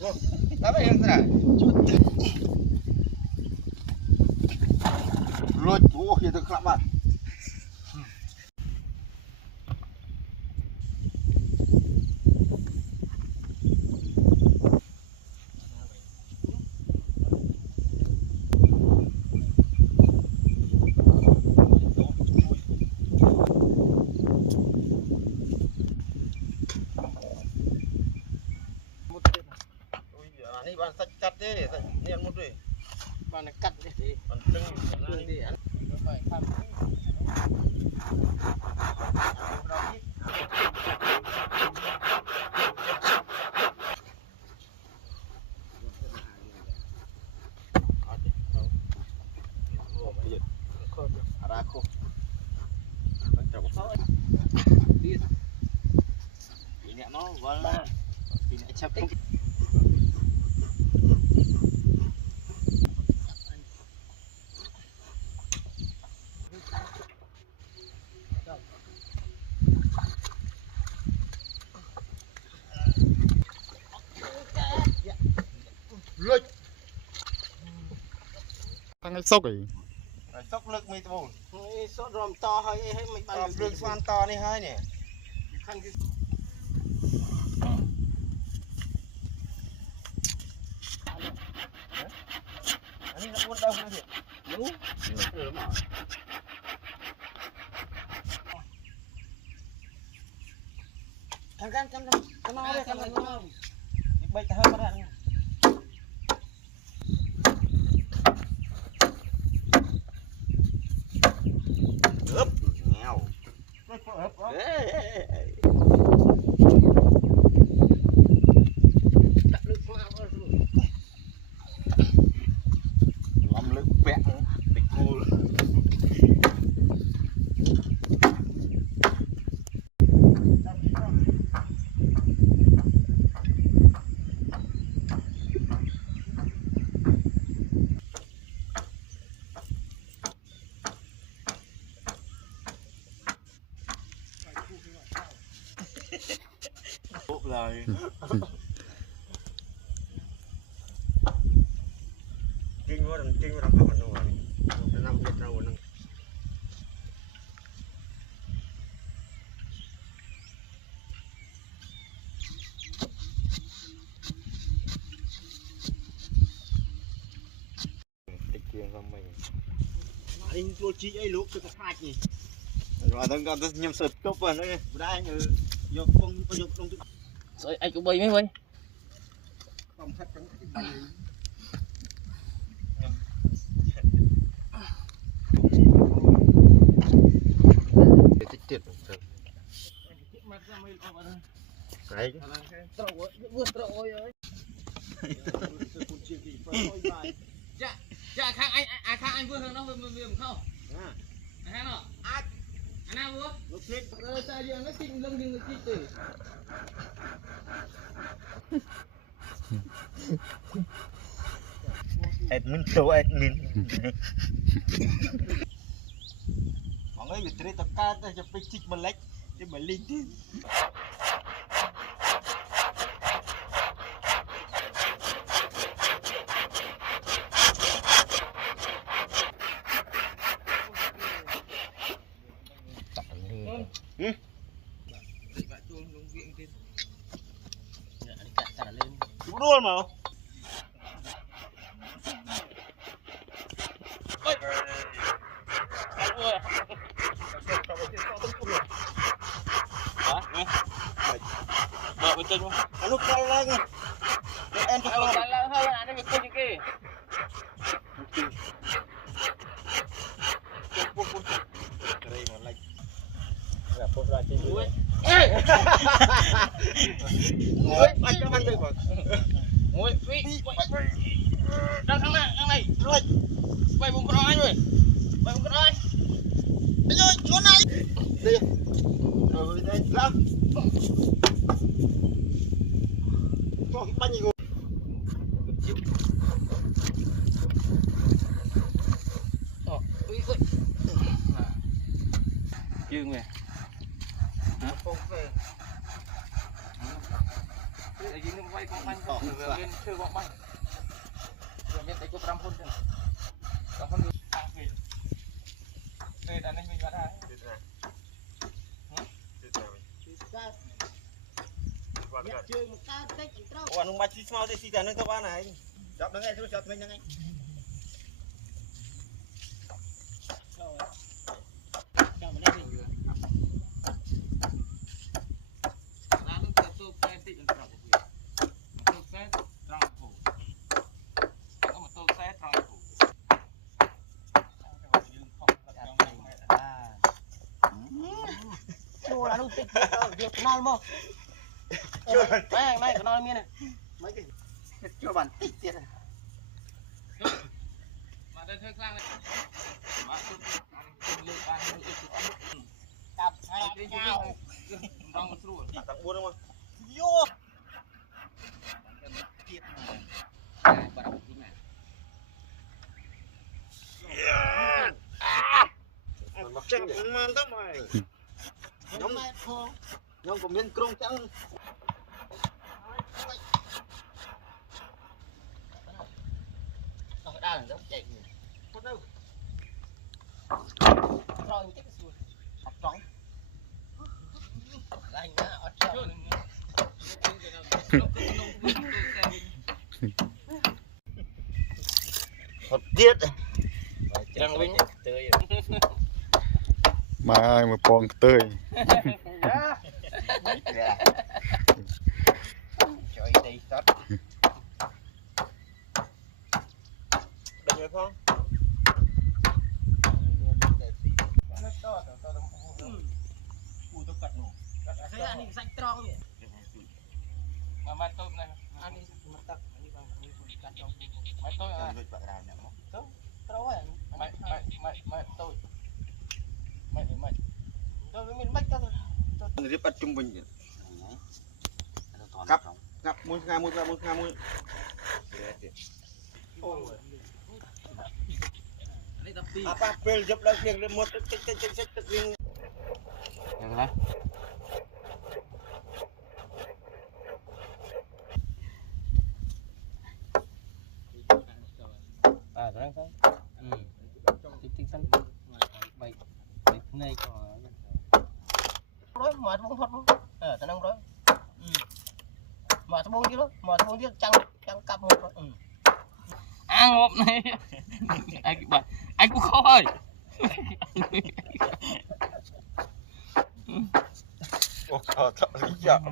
Tapi yang terakhir. Lột, vậy tôi khắp bạn. Ini bahan cắt deh, ini yang mudah. Bahan cắt deh, penting đi ăn. Phải tham. Aku. Ini mau wala. Ini capek. Lụt thằng ấy sốc ấy sốc lực mi tụ sốc ròm to hơi hay mình bàn lực xoan to này hơi nè khăn cái anh nó buồn đâu không thiệt đúng thằng mau đây thằng mau bay cả hơi mà ướp nghèo làm lực vẹn bị cool rồi kinh quá đằng không còn đâu rồi năm biết đâu nữa tích tiền vào mình anh lô chi ấy lúc tôi có hai gì rồi tôi còn tôi nhầm sượt cốc vào nữa đây vô không rồi anh cũng bay mấy bay không khách trong cái bay tích tiệt đấy dạ khác anh vừa hơn nó vừa không anh nó anh nào vừa lúc chết ta giờ nó kinh lông kinh kinh tử admin tuh admin mọi người bị tê tập ca ta chụp chích mà lách để mà linh đi luôn mà betul mah. Lalu kalau lagi, kalau ada betul juga. Keren lagi. Nggak foto lagi. Macam bang. Ôi, đang thằng này, rồi, quay bông con oi rồi, quay bông con oi, bây giờ chỗ này, đây, rồi đây, làm, cho cái bánh gì rồi, dương về, không về, cái gì nó bay con banh vừa bên chơi con banh vừa bên đấy có 5 phút rồi 5 phút nữa về đàn anh mình vào đây chơi một ta tích trâu còn ông bạch small thì xì nó các bạn này chọc nó ngay thôi chọc mình ngay là nó tích việc non mà mấy cái non miên này mấy cái cho bạn tích tiền này mà đây hơi khang này mà tôi lựa ăn cặp hai cao rong sủi tặng buôn không vô tiệt bắt đầu tí này mặc chân mà tao mày nhóm của miền Krông chẳng nó đang giống chạy có đâu rồi chết cái xuôi học trống anh đã ở chỗ một tiết đang vinh tươi mà ai mà con tươi trời đây sắt được rồi không thế anh đi xanh tròn vậy mà tôm này anh đi mặt tắc anh đi bằng đi cắt tròn mày tôi à trâu ấy mày tôi tôi với mình bách tao người bắt trung bình cặp mũi nga đây tập ti apa pel job lagi yang lemot cek yang được rồi à đó thôi tích xanh bảy này còn nói mà bông thoát bông tao đang nói mà tao bông chứ đó mà tao bông chứ chẳng cặp một ăn hộp này anh cũng khó ơi oh, tak lihat